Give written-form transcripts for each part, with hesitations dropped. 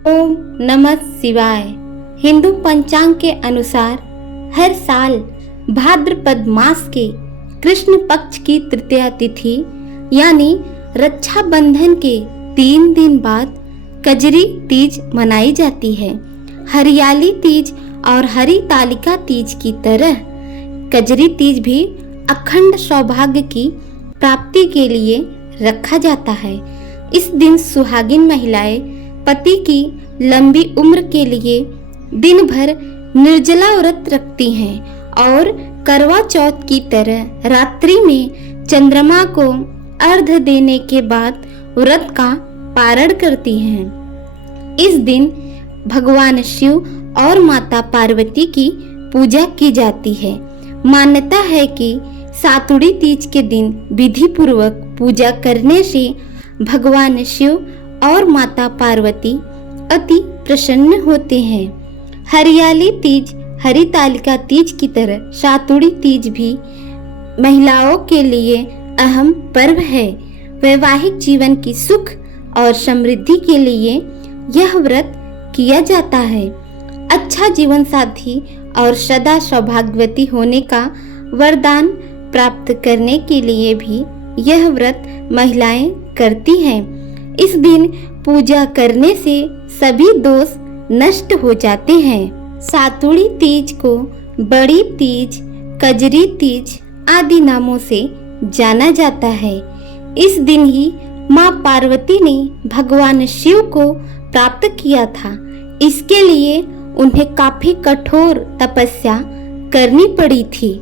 ओम नमः शिवाय। हिंदू पंचांग के अनुसार हर साल भाद्रपद मास के कृष्ण पक्ष की तृतीया तिथि यानी रक्षाबंधन के 3 दिन बाद कजरी तीज मनाई जाती है। हरियाली तीज और हरितालिका तीज की तरह कजरी तीज भी अखंड सौभाग्य की प्राप्ति के लिए रखा जाता है। इस दिन सुहागिन महिलाएं पति की लंबी उम्र के लिए दिन भर निर्जला व्रत रखती हैं और करवा चौथ की तरह रात्रि में चंद्रमा को अर्घ देने के बाद व्रत का पारण करती हैं। इस दिन भगवान शिव और माता पार्वती की पूजा की जाती है। मान्यता है कि सातुड़ी तीज के दिन विधि पूर्वक पूजा करने से भगवान शिव और माता पार्वती अति प्रसन्न होते हैं। हरियाली तीज हरितालिका तीज की तरह सातुड़ी तीज भी महिलाओं के लिए अहम पर्व है। वैवाहिक जीवन की सुख और समृद्धि के लिए यह व्रत किया जाता है। अच्छा जीवन साथी और सदा सौभाग्यवती होने का वरदान प्राप्त करने के लिए भी यह व्रत महिलाएं करती हैं। इस दिन पूजा करने से सभी दोष नष्ट हो जाते हैं। सातुड़ी तीज को बड़ी तीज, कजरी तीज आदि नामों से जाना जाता है। इस दिन ही माँ पार्वती ने भगवान शिव को प्राप्त किया था। इसके लिए उन्हें काफी कठोर तपस्या करनी पड़ी थी।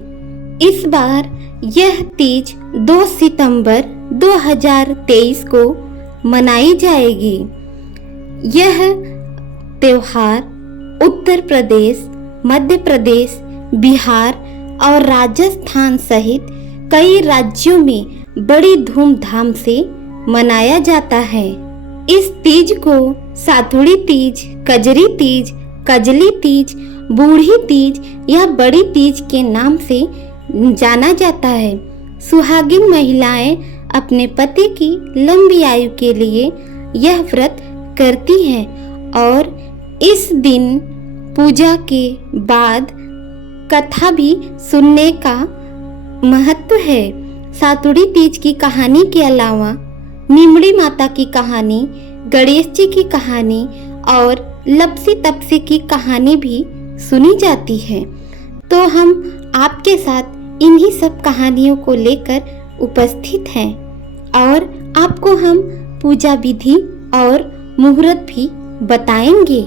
इस बार यह तीज 2 सितंबर 2023 को मनाई जाएगी। यह त्योहार उत्तर प्रदेश, मध्य प्रदेश, बिहार और राजस्थान सहित कई राज्यों में बड़ी धूमधाम से मनाया जाता है। इस तीज को सातुड़ी तीज, कजरी तीज, कजली तीज, बूढ़ी तीज या बड़ी तीज के नाम से जाना जाता है। सुहागिन महिलाएं अपने पति की लंबी आयु के लिए यह व्रत करती हैं और इस दिन पूजा के बाद कथा भी सुनने का महत्व है। सातुड़ी तीज की कहानी के अलावा निमड़ी माता की कहानी, गणेश जी की कहानी और लपसी तपसी की कहानी भी सुनी जाती है। तो हम आपके साथ इन्हीं सब कहानियों को लेकर उपस्थित हैं और आपको हम पूजा विधि और मुहूर्त भी बताएंगे।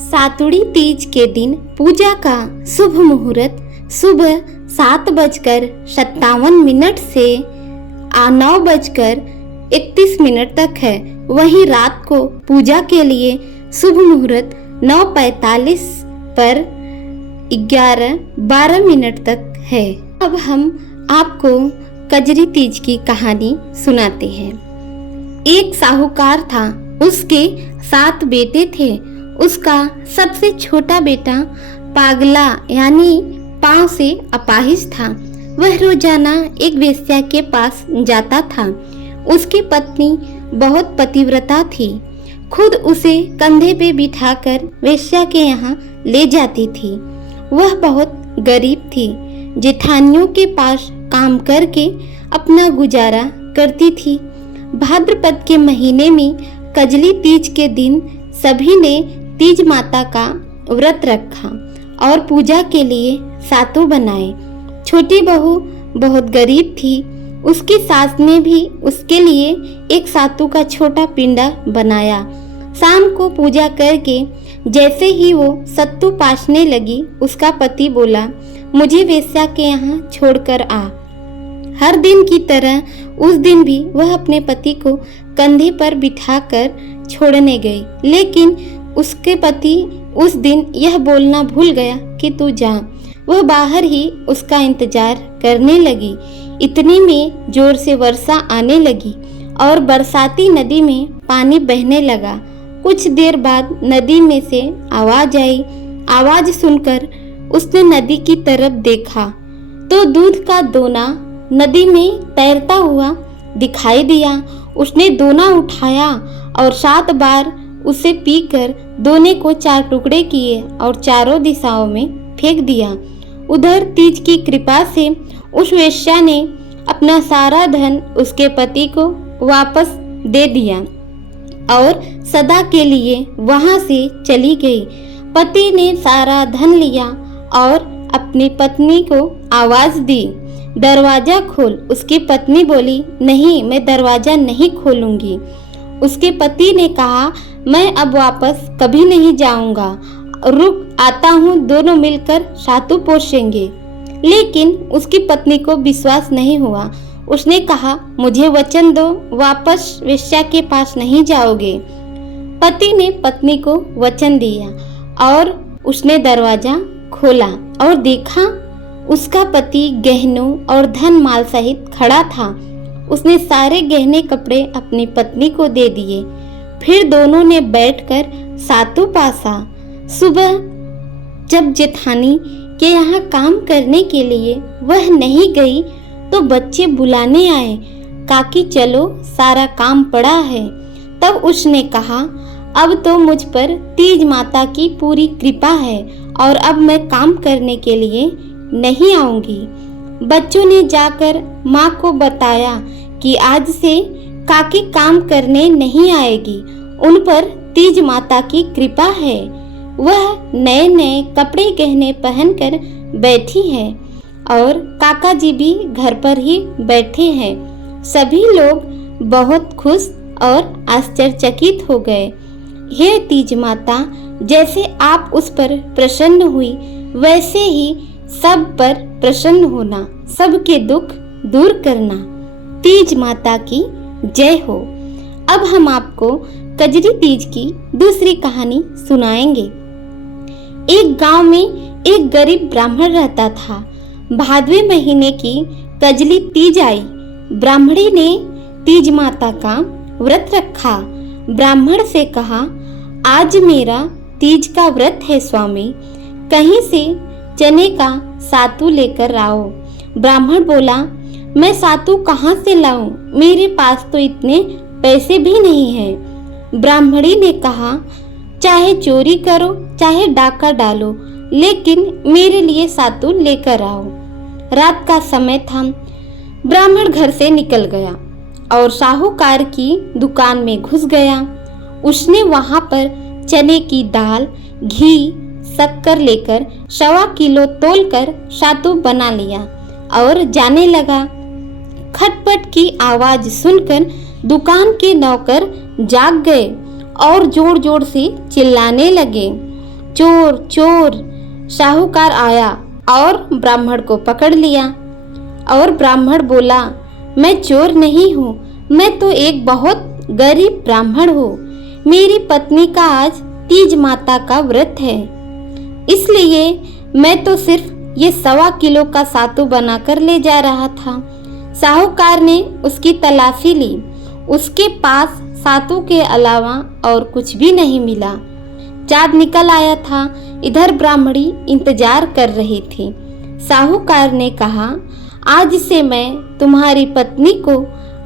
सातुड़ी तीज के दिन पूजा का शुभ मुहूर्त सुबह 7:57 से 9:31 तक है। वहीं रात को पूजा के लिए शुभ मुहूर्त 9:45 पर 11-12 तक है। अब हम आपको कजरी तीज की कहानी सुनाते हैं। एक साहूकार था, उसके 7 बेटे थे। उसका सबसे छोटा बेटा पागला यानी पांव से अपाहिज था। वह रोजाना एक वेश्या के पास जाता था। उसकी पत्नी बहुत पतिव्रता थी, खुद उसे कंधे पे बिठाकर वेश्या के यहाँ ले जाती थी। वह बहुत गरीब थी, जेठानियों के पास काम करके अपना गुजारा करती थी। भाद्रपद के महीने में कजली तीज के दिन सभी ने तीज माता का व्रत रखा और पूजा के लिए सातु बनाए। छोटी बहू बहुत गरीब थी। उसकी सास ने भी उसके लिए एक सातु का छोटा पिंडा बनाया। शाम को पूजा करके जैसे ही वो सत्तू पासने लगी, उसका पति बोला, मुझे वेश्या के यहाँ छोड़कर आ। हर दिन की तरह उस दिन भी वह अपने पति को कंधे पर बिठाकर छोड़ने गई, लेकिन उसके पति उस दिन यह बोलना भूल गया कि तू जा। वह बाहर ही उसका इंतजार करने लगी। इतने में जोर से वर्षा आने लगी और बरसाती नदी में पानी बहने लगा। कुछ देर बाद नदी में से आवाज आई। आवाज सुनकर उसने नदी की तरफ देखा तो दूध का दोना नदी में तैरता हुआ दिखाई दिया। उसने दोना उठाया और 7 बार उसे पीकर दोने को 4 टुकड़े किए और चारों दिशाओं में फेंक दिया। उधर तीज की कृपा से उस वेश्या ने अपना सारा धन उसके पति को वापस दे दिया और सदा के लिए वहां से चली गई। पति ने सारा धन लिया और अपनी पत्नी को आवाज दी, दरवाजा खोल। उसकी पत्नी बोली, नहीं, मैं दरवाजा नहीं खोलूंगी। उसके पति ने कहा, मैं अब वापस कभी नहीं जाऊंगा, रुक आता हूँ, दोनों मिलकर सातु पोषेंगे। लेकिन उसकी पत्नी को विश्वास नहीं हुआ। उसने कहा, मुझे वचन दो, वापस वेश्या के पास नहीं जाओगे। पति ने पत्नी को वचन दिया और उसने दरवाजा खोला और देखा उसका पति गहनों और धन माल सहित खड़ा था। उसने सारे गहने कपड़े अपनी पत्नी को दे दिए। फिर दोनों ने बैठकर सातु पासा। सुबह जब जेठानी के यहाँ काम करने के लिए वह नहीं गई तो बच्चे बुलाने आए, काकी चलो, सारा काम पड़ा है। तब उसने कहा, अब तो मुझ पर तीज माता की पूरी कृपा है और अब मैं काम करने के लिए नहीं आऊंगी। बच्चों ने जाकर माँ को बताया कि आज से काकी काम करने नहीं आएगी, उन पर तीज माता की कृपा है। वह नए नए कपड़े गहने पहनकर बैठी है और काका जी भी घर पर ही बैठे हैं। सभी लोग बहुत खुश और आश्चर्यचकित हो गए। हे तीज माता, जैसे आप उस पर प्रसन्न हुई वैसे ही सब पर प्रसन्न होना, सबके दुख दूर करना। तीज माता की जय हो। अब हम आपको कजरी तीज की दूसरी कहानी सुनाएंगे। एक गांव में एक गरीब ब्राह्मण रहता था। भादवे महीने की कजली तीज आई। ब्राह्मणी ने तीज माता का व्रत रखा। ब्राह्मण से कहा, आज मेरा तीज का व्रत है स्वामी, कहीं से चने का सातु लेकर आओ। ब्राह्मण बोला, मैं सातु कहाँ से लाऊं, मेरे पास तो इतने पैसे भी नहीं हैं। ब्राह्मणी ने कहा, चाहे चोरी करो चाहे डाका डालो, लेकिन मेरे लिए सातु लेकर आओ। रात का समय था। ब्राह्मण घर से निकल गया और साहूकार की दुकान में घुस गया। उसने वहां पर चने की दाल, घी, शक्कर लेकर 1.25 किलो तोलकर सातु बना लिया और जाने लगा। खटपट की आवाज सुनकर दुकान के नौकर जाग गए और जोर जोर से चिल्लाने लगे, चोर चोर। साहूकार आया और ब्राह्मण को पकड़ लिया और ब्राह्मण बोला, मैं चोर नहीं हूँ, मैं तो एक बहुत गरीब ब्राह्मण हूँ। मेरी पत्नी का आज तीज माता का व्रत है, इसलिए मैं तो सिर्फ ये 1.25 किलो का सातु बनाकर ले जा रहा था। साहूकार ने उसकी तलाशी ली। उसके पास सातु के अलावा और कुछ भी नहीं मिला। चाँद निकल आया था। इधर ब्राह्मणी इंतजार कर रही थी। साहूकार ने कहा, आज से मैं तुम्हारी पत्नी को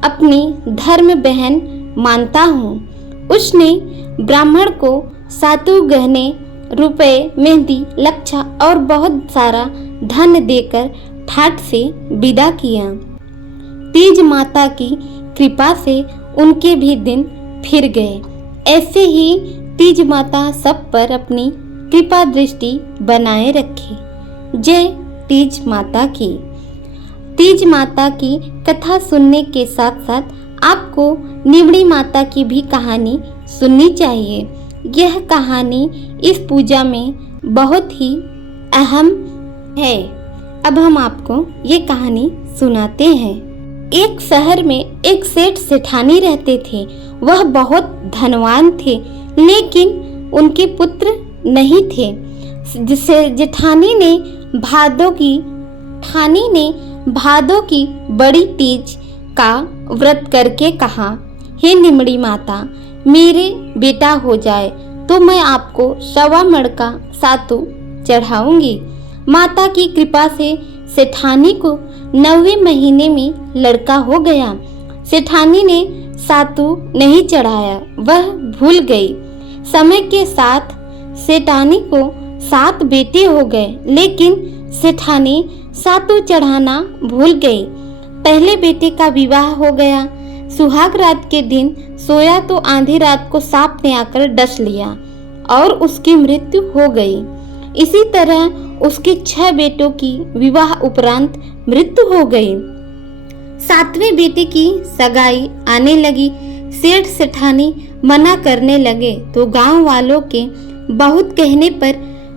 अपनी धर्म बहन मानता हूँ। उसने ब्राह्मण को सातु गहने, रुपए, मेहंदी, लच्छा और बहुत सारा धन देकर ठाठ से विदा किया। तीज माता की कृपा से उनके भी दिन फिर गए। ऐसे ही तीज माता सब पर अपनी कृपा दृष्टि बनाए रखे। जय तीज माता की। तीज माता की कथा सुनने के साथ साथ आपको निमड़ी माता की भी कहानी सुननी चाहिए। यह कहानी इस पूजा में बहुत ही अहम है। अब हम आपको ये कहानी सुनाते हैं। एक शहर में एक सेठ सेठानी रहते थे। वह बहुत धनवान थे, लेकिन उनके पुत्र नहीं थे। जिसे जेठानी ने भादों की बड़ी तीज का व्रत करके कहा, हे निमड़ी माता, मेरे बेटा हो जाए तो मैं आपको 1.25 मण का सातु चढ़ाऊंगी। माता की कृपा से सेठानी को 9वें महीने में लड़का हो गया। सेठानी ने सातु नहीं चढ़ाया, वह भूल गई। समय के साथ सेठानी को 7 बेटे हो गए, लेकिन सेठानी सातु चढ़ाना भूल गई। पहले बेटे का विवाह हो गया। सुहाग रात के दिन सोया तो आधी रात को सांप ने आकर डस लिया और उसकी मृत्यु हो गई। इसी तरह उसके 6 बेटों की विवाह उपरांत मृत्यु हो गई। 7वें बेटे की सगाई आने लगी। सेठ सेठानी मना करने लगे तो गांव वालों के बहुत कहने पर,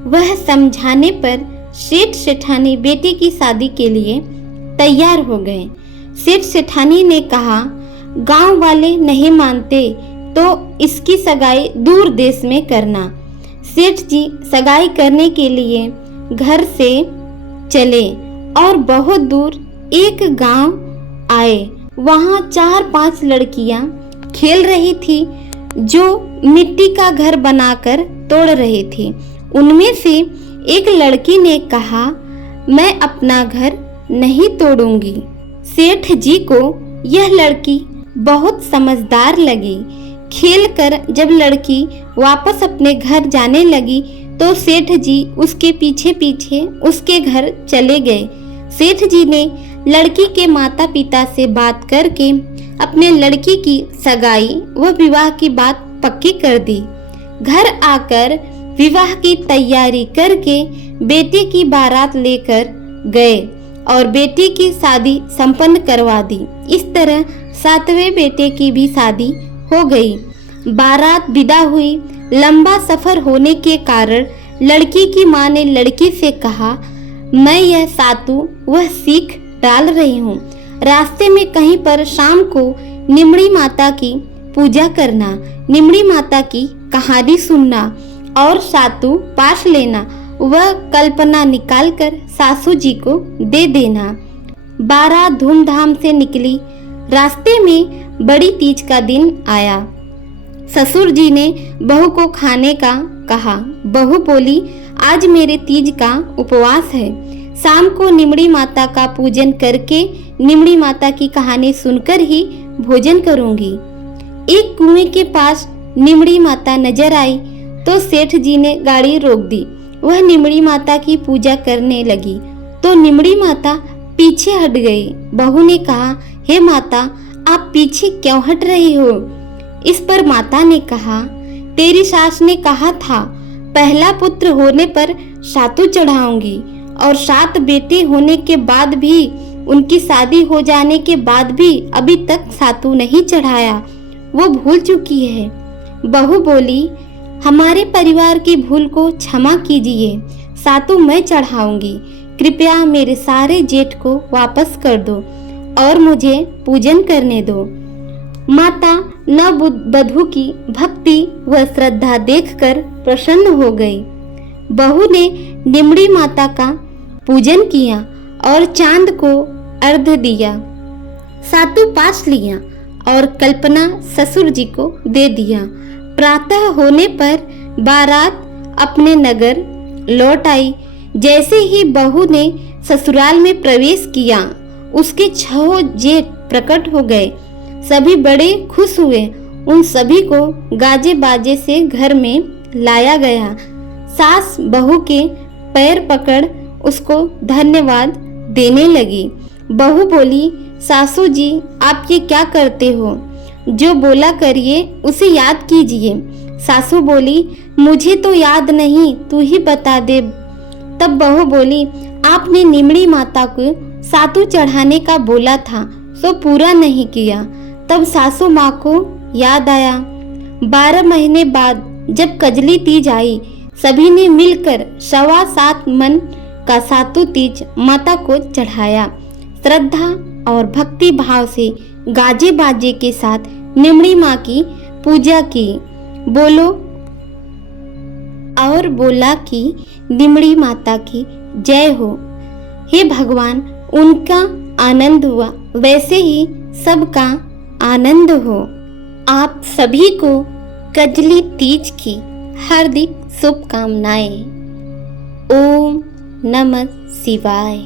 वह समझाने पर सेठ सेठानी बेटे की शादी के लिए तैयार हो गए। सेठ सेठानी ने कहा, गांव वाले नहीं मानते तो इसकी सगाई दूर देश में करना। सेठ जी सगाई करने के लिए घर से चले और बहुत दूर एक गांव आए। वहां 4-5 लड़कियां खेल रही थी जो मिट्टी का घर बनाकर तोड़ रही थी। उनमें से एक लड़की ने कहा, मैं अपना घर नहीं तोड़ूंगी। सेठ जी को यह लड़की बहुत समझदार लगी। खेलकर जब लड़की वापस अपने घर जाने लगी तो सेठ जी उसके पीछे पीछे उसके घर चले गए। सेठ जी ने लड़की के माता पिता से बात करके अपने लड़की की सगाई व विवाह की बात पक्की कर दी। घर आकर विवाह की तैयारी करके बेटे की बारात लेकर गए और बेटी की शादी संपन्न करवा दी। इस तरह 7वें बेटे की भी शादी हो गई। बारात विदा हुई। लंबा सफर होने के कारण लड़की की मां ने लड़की से कहा, मैं यह सातु वह सीख डाल रही हूँ। रास्ते में कहीं पर शाम को निमड़ी माता की पूजा करना, निमड़ी माता की कहानी सुनना और सातु पास लेना, वह कल्पना निकालकर सासू जी को दे देना। बारात धूमधाम से निकली। रास्ते में बड़ी तीज का दिन आया। ससुर जी ने बहू को खाने का कहा। बहू बोली, आज मेरे तीज का उपवास है। शाम को निमड़ी माता का पूजन करके निमड़ी माता की कहानी सुनकर ही भोजन करूंगी। एक कुएं के पास निमड़ी माता नजर आई तो सेठ जी ने गाड़ी रोक दी। वह निमड़ी माता की पूजा करने लगी तो निमड़ी माता पीछे हट गई। बहू ने कहा, हे माता, आप पीछे क्यों हट रही हो? इस पर माता ने कहा, तेरी सास ने कहा था पहला पुत्र होने पर सातु चढ़ाऊंगी और 7 बेटे होने के बाद भी, उनकी शादी हो जाने के बाद भी अभी तक सातु नहीं चढ़ाया। वो भूल चुकी है। बहू बोली, हमारे परिवार की भूल को क्षमा कीजिए, सातु मैं चढ़ाऊंगी। कृपया मेरे सारे जेठ को वापस कर दो और मुझे पूजन करने दो। माता नववधू की भक्ति व श्रद्धा देखकर प्रसन्न हो गई। बहू ने निमड़ी माता का पूजन किया और चांद को अर्घ्य दिया, सातु पास लिया और कल्पना ससुर जी को दे दिया। प्रातः होने पर बारात अपने नगर लौट आई। जैसे ही बहू ने ससुराल में प्रवेश किया, उसके 6 जेठ प्रकट हो गए। सभी बड़े खुश हुए। उन सभी को गाजे बाजे से घर में लाया गया। सास बहू के पैर पकड़ उसको धन्यवाद देने लगी। बहू बोली, सासू जी आप ये क्या करते हो? जो बोला करिए उसे याद कीजिए। सासू बोली, मुझे तो याद नहीं, तू ही बता दे। तब बहू बोली, आपने निमड़ी माता को सातु चढ़ाने का बोला था सो पूरा नहीं किया। तब सासू माँ को याद आया। 12 महीने बाद जब कजली तीज आई, सभी ने मिलकर 7.25 मन का सातु तीज माता को चढ़ाया। श्रद्धा और भक्ति भाव से गाजे बाजे के साथ निमड़ी माँ की पूजा की। बोला कि निमड़ी माता की जय हो। हे भगवान, उनका आनंद हुआ वैसे ही सबका आनंद हो। आप सभी को कजली तीज की हार्दिक शुभकामनाएं। ओम नमः शिवाय।